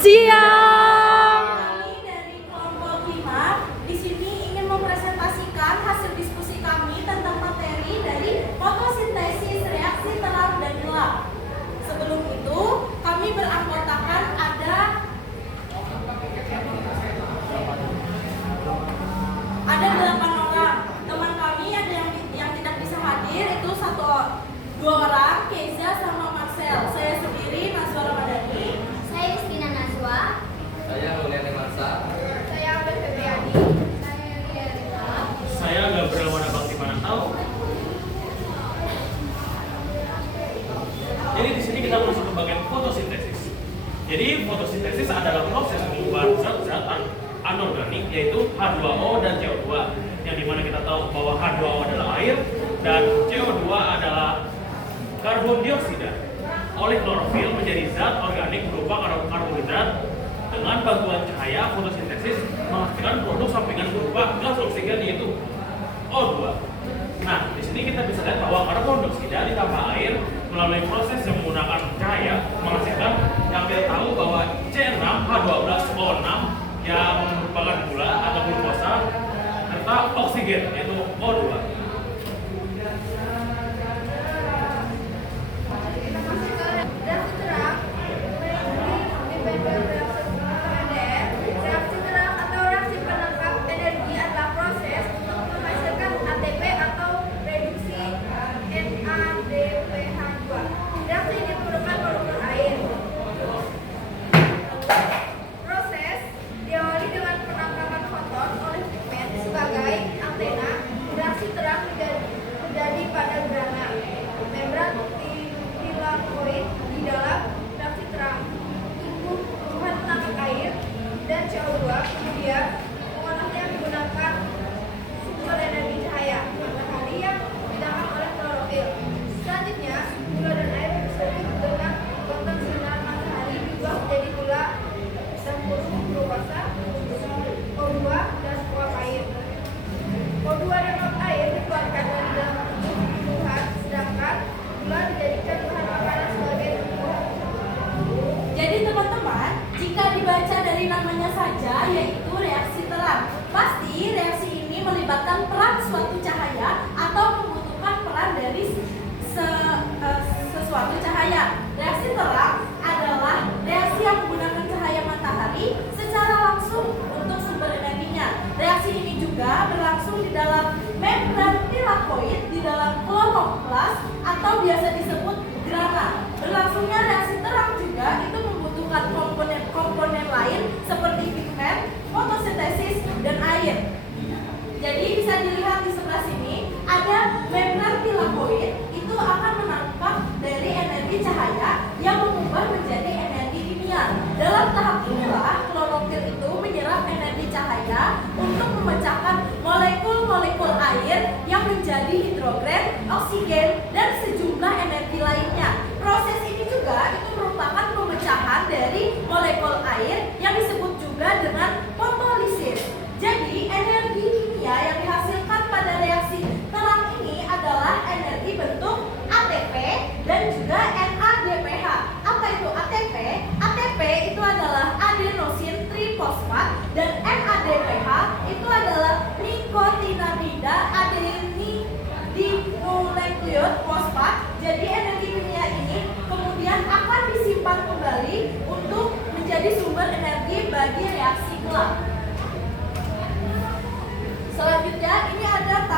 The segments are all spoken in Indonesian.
Siap. Kami dari kelompok 5 di sini ingin mempresentasikan hasil diskusi kami tentang materi dari fotosintesis reaksi terang dan gelap. Sebelum itu, kami beranggotakan ada 8 orang. Teman kami ada yang tidak bisa hadir itu dua orang, Keza sama Marcel. Saya sendiri Nazwa Ramadhani. Saya Christina Najwa. Saya Mulyani Marsa. Saya Abel Febriani. Saya Lia Rita. Saya Gabriel Wanabakti Manantau. Jadi di sini kita masuk ke bagian fotosintesis. Jadi fotosintesis adalah proses pengubah zat-zat anorganik yaitu H2O dan CO2. Yang dimana kita tahu bahwa H2O adalah air dan CO2 adalah karbon dioksida. Oleh klorofil menjadi zat organik berupa karbohidrat. Dengan bantuan cahaya fotosintesis menghasilkan produk sampingan berupa gas oksigen yaitu O2. Nah, di sini kita bisa lihat bahwa karbon dioksida ditambah air melalui proses yang menggunakan cahaya menghasilkan yang kita tahu bahwa C6H12O6 yang merupakan gula atau glukosa serta oksigen yaitu O2. Kita masuk ke reaksi terang. Reaksi terang atau reaksi penangkap energi adalah proses untuk menghasilkan ATP atau reduksi NADPH2. Reaksi ini memerlukan molekul air. Proses diawali dengan penangkapan foton oleh pigmen sebagai antena. Reaksi terang terjadi pada grana membran tilakoid di dalam reaksi terang. Tubuhan menangkap air dan CO2 kemudian mengolahnya menggunakan sumber energi cahaya matahari yang didapatkan oleh klorofil. Selanjutnya, gula dan air tersebut dengan konten sinar matahari diubah menjadi gula tempurung glukosa, O2 dan uap air. O2 dan uap air dikeluarkan dari dalam tumbuhan, sedangkan gula dijadikan bahan makanan sebagai tumbuhan. Jadi teman-teman, jika dibaca dari namanya saja yaitu reaksi terang, pasti reaksi ini melibatkan peran suatu cahaya atau membutuhkan peran dari sesuatu cahaya. Reaksi terang adalah reaksi yang menggunakan cahaya matahari secara langsung untuk sumber energinya. Reaksi ini juga berlangsung di dalam membran tilakoid di dalam kloroplas atau biasa disebut grana. Berlangsungnya reaksi terang juga itu membutuhkan komponen lain seperti pigmen, fotosintesis, dan air. Jadi bisa dilihat di sebelah sini ada membran tilakoid itu akan menangkap dari energi cahaya yang mengubah menjadi energi kimia. Dalam tahap inilah klorofil itu menyerap energi cahaya untuk memecahkan molekul-molekul air yang menjadi hidrogen, oksigen, dan sejumlah energi lainnya. Proses ini juga itu merupakan pemecahan dari molekul air yang disebut juga dengan fotolisis. Jadi energi kimia yang dihasilkan pada reaksi terang ini adalah energi bentuk ATP dan juga NADPH. Apa itu ATP? ATP itu adalah adenosin trifosfat dan NADPH itu adalah nikotinamida adenidinukleotida fosfat. Jadi energi kimia ini kemudian akan disimpan kembali untuk menjadi sumber energi bagi reaksi gelap. Selanjutnya ini ada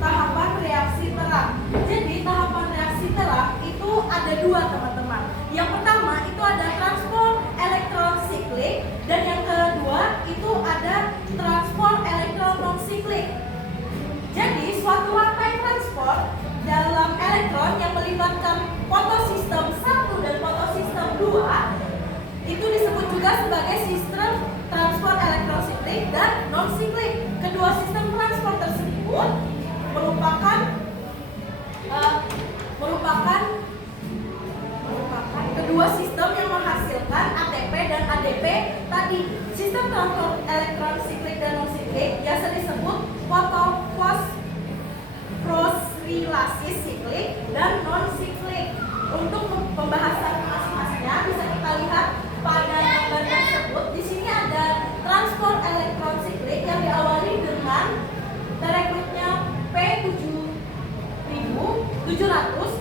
tahapan reaksi terang. Jadi tahapan reaksi terang itu ada dua teman-teman. Yang pertama itu ada transport elektron siklik dan yang kedua itu ada transport elektron non siklik. Jadi suatu rantai transport dalam elektron yang melibatkan fotosistem 1 dan fotosistem 2 itu disebut juga sebagai sistem transport elektron siklik dan non siklik. Kedua sistem transport tersebut merupakan kedua sistem yang menghasilkan ATP dan ADP tadi. Sistem transport elektron siklik dan non siklik biasa disebut fosforilasis siklik dan non siklik. Untuk pembahasan masing-masingnya bisa kita lihat pada gambar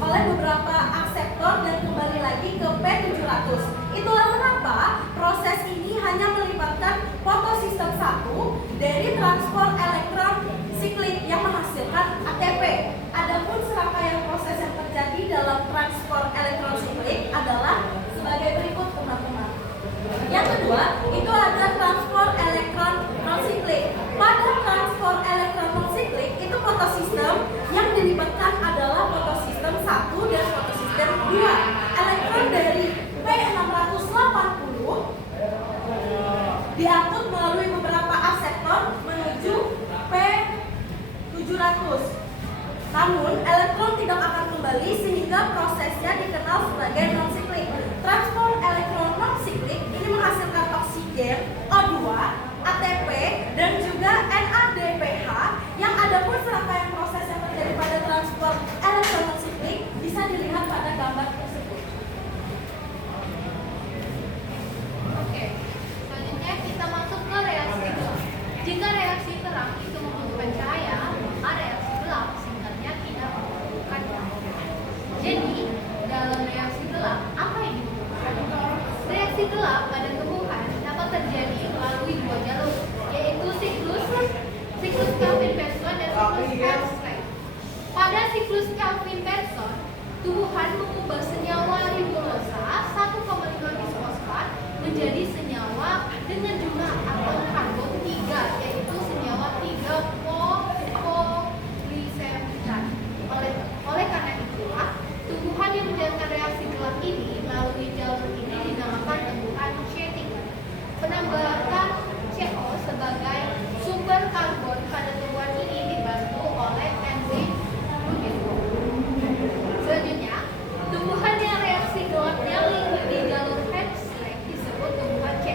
oleh beberapa akseptor dan kembali lagi ke P700. Itulah kenapa proses ini hanya melibatkan fotosistem 1 dari transport elektron siklik yang menghasilkan ATP. Adapun serangkaian proses yang terjadi dalam transport elektron siklik adalah sebagai berikut, teman-teman. Yang kedua, itu ada transport elektron non-siklik. Pada transport elektron non-siklik, itu fotosistem yang dilibatkan adalah fotosistem 1 dan fotosistem 2. Elektron dari P680 diangkut melalui beberapa akseptor menuju P700. Namun, elektron tidak akan kembali sehingga prosesnya dikenal sebagai non-siklik. Transport elektron non-siklik ini menghasilkan oksigen, O2, ATP, dan juga NADPH. Yang ada pun serangkaian proses yang terjadi pada transport elektron non-siklik bisa dilihat pada gambar tersebut. Oke, selanjutnya kita masuk ke reaksi gelap. Jika reaksi terang itu membutuhkan cahaya, maka reaksi gelap singkatnya tidak membutuhkan cahaya. Jadi, dalam reaksi gelap, apa yang dibutuhkan? Reaksi gelap pada tumbuhan dapat terjadi melalui dua jalur, yaitu siklus Calvin-Pearson dan siklus Hertzsprung. Pada siklus Calvin-Pearson, tumbuhan mengubah senyawa ribosa 1,5 bisfosfat menjadi senyawa dengan jumlah atom karbon 3, yaitu senyawa 3-fosfogliseridat. Oleh karena itulah, tumbuhan yang menjalankan reaksi gelap ini melalui jalur ini dinamakan tumbuhan C3. Penambahan CO sebagai sumber karbon pada tumbuhan ini dibantu oleh enzim Rutherford. Selanjutnya, tumbuhan yang reaksi gelapnya di jalur Hertzsprung disebut tumbuhan C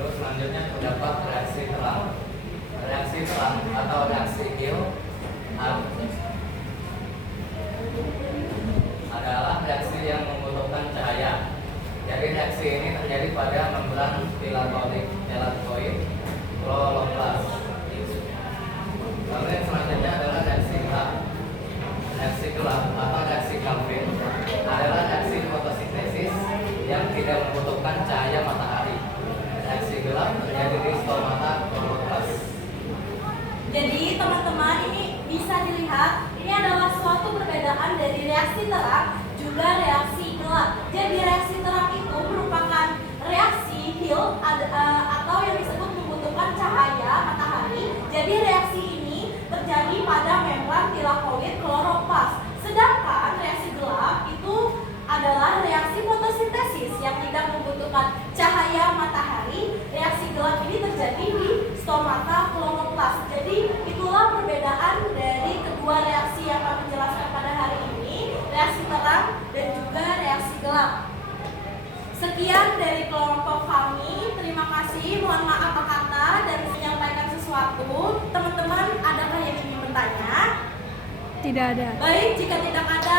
Lalu selanjutnya terdapat reaksi terang. Reaksi terang atau reaksi Gill adalah reaksi yang membutuhkan cahaya. Jadi reaksi ini terjadi pada membran filatoid kloroplast. Lalu yang selanjutnya adalah reaksi gelap. Reaksi gelap atau reaksi Calvin adalah reaksi fotosintesis yang tidak membutuhkan cahaya matahari. Reaksi gelap terjadi di stomata kloroplast. Jadi teman-teman, ini bisa dilihat ini adalah suatu perbedaan dari reaksi terang juga reaksi gelap. Jadi reaksi terang itu merupakan reaksi Hill atau yang disebut membutuhkan cahaya matahari. Jadi reaksi ini terjadi pada membran tilakoid kloroplast. Sedangkan reaksi gelap itu adalah reaksi fotosintesis yang tidak membutuhkan cahaya matahari. Reaksi gelap ini terjadi di stomata kloroplast. Jadi itulah perbedaan dari kedua reaksi yang kami jelaskan pada hari ini, reaksi terang dan juga reaksi gelap. Sekian dari kelompok kami. Terima kasih. Mohon maaf apa kata dan menyampaikan sesuatu. Teman-teman, adakah yang ingin bertanya? Tidak ada. Baik, jika tidak ada,